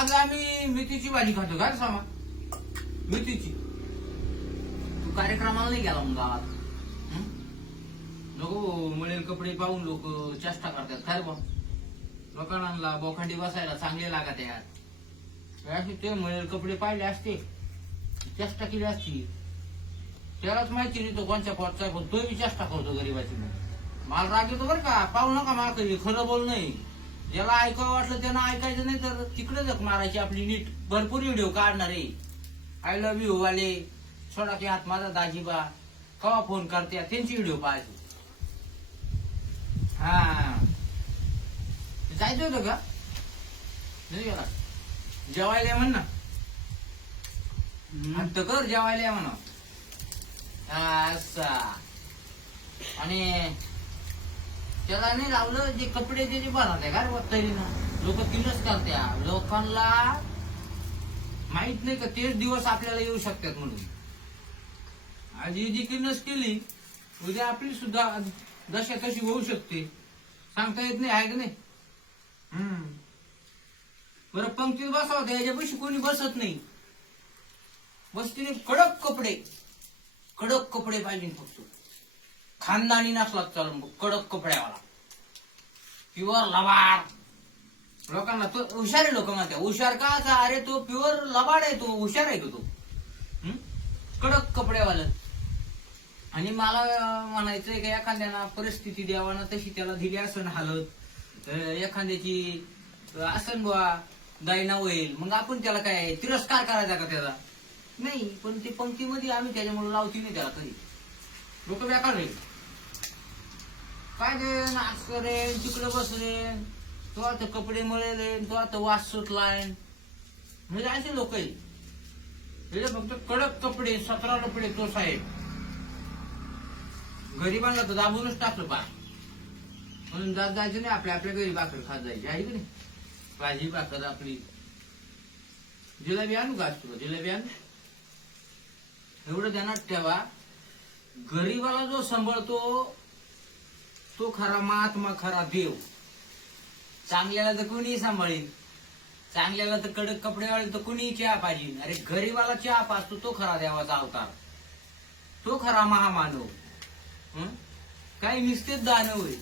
आज आम्ही मेथीची भाजी खातो काय सामा मेथीची. तू कार्यक्रमाला नाही गेला मग गावात? नको मिळेल कपडे पाहून लोक चेष्टा करतात. काय बा. लोकांना बोखंडी बसायला चांगले लागत यार. ते मिळेल कपडे पाहिले असते. चेष्टा केली असती. त्यालाच माहिती नाही तो कोणत्या पोटचा तोही चेष्टा करतो गरीबाची मला राग येतो बरं का. पाहू नका मा कधी खरं बोल नाही. ज्याला ऐकावं वाटलं त्यांना ऐकायचं नाही तर तिकडे जग मारायची आपली नीट. भरपूर व्हिडिओ काढणार. आहे आय लव्ह यू वाले. सोडा की हात माझा दाजीबा. कवा फोन करते? त्यांची व्हिडिओ पाहायची. हा. जायचं होतं का? नाही गेला. जेवायला ये म्हण ना. हट्ट कर जेवायला ये म्हणा. असा. आणि त्याला नाही लावलं जे कपडे ते बनवते का रे बा ना लोक तिनच करत्या. लोकांना माहीत नाही का तेच दिवस आपल्याला येऊ शकतात म्हणून. आज ही जी किन्नस केली उद्या आपली सुद्धा दशा तशी होऊ शकते. सांगता येत नाही आहे का नाही? हम्म. बरं पंक्तीत बसावं तर याच्यापाशी कोणी बसत नाही. बसतीने कडक कपडे. कडक कपडे पाहिजे फक्त. खानदानी नसला तर कडक कपड्यावाला प्युअर लबाड. लोकांना तो हुशार आहे लोक म्हणतात. हुशार का? अरे तो प्युअर लबाड आहे तो हुशार आहे का तो? कडक कपड्यावाला. आणि मला म्हणायचंय का एखाद्याना परिस्थिती द्यावाना तशी त्याला दिली असन हालत. एखाद्याची असन बुवा दायना होईल मग आपण त्याला काय तिरस्कार करायचा का त्याचा? नाही पण ते पंक्तीमध्ये आम्ही त्याच्यामुळे लावती नाही त्याला कधी. लोक व्याकार होईल. काय रे नाच करे तिकडे बसले. तो आता कपडे मळले तो आता वास सुटलाय. म्हणजे असे लोक हे. फक्त कडक कपडे सतरा कपडे तो साहेब. गरिबांना तर दाबूनच टाकलं पा म्हणून जात जायचं नाही आपल्या आपल्या घरी भाकर खात जायची. आहे की नाही? भाजी भाकर आपली. जिलेबी आणू का तुला? जिलेबी आणू? एवढं ध्यानात ठेवा. गरीबाला जो सांभाळतो तो खरा महात्मा खरा देव. चांगल्याला तर कोणी सांभाळीन. चांगल्याला तर कडक कपडे वाळे तर कोणीही चहा पाहिजे अरे गरीबाला चहा पाचतो तो खरा देवाचा अवतार. तो खरा महामानव. काही निस्तेच दानव आहे.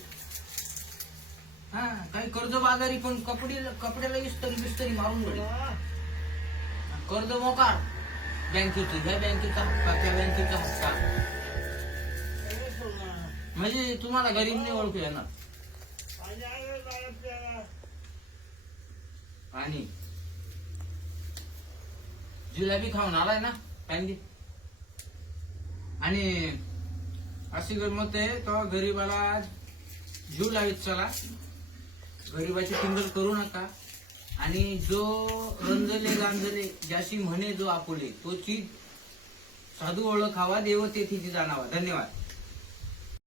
हा काही कर्जबाजारी पण कपडे कपड्याला विस्तरी विस्तरी मारून गेले कर्ज मोकार. बँकेचं ह्या बँकेचा हक्का त्या बँकेचा हक्का. म्हणजे तुम्हाला गरीब नाही ओळखू येणार. आणि जिलेबी खाऊन आलाय ना कांदी आणि अशी गरमत आहे तो गरीबाला जीव लावित चला. गरीबाची किंमत करू नका. आणि जो रंजले गांजले ज्याशी म्हणे जो आपुले तोची साधू ओळखावा देव तेथीची जाणावा. धन्यवाद.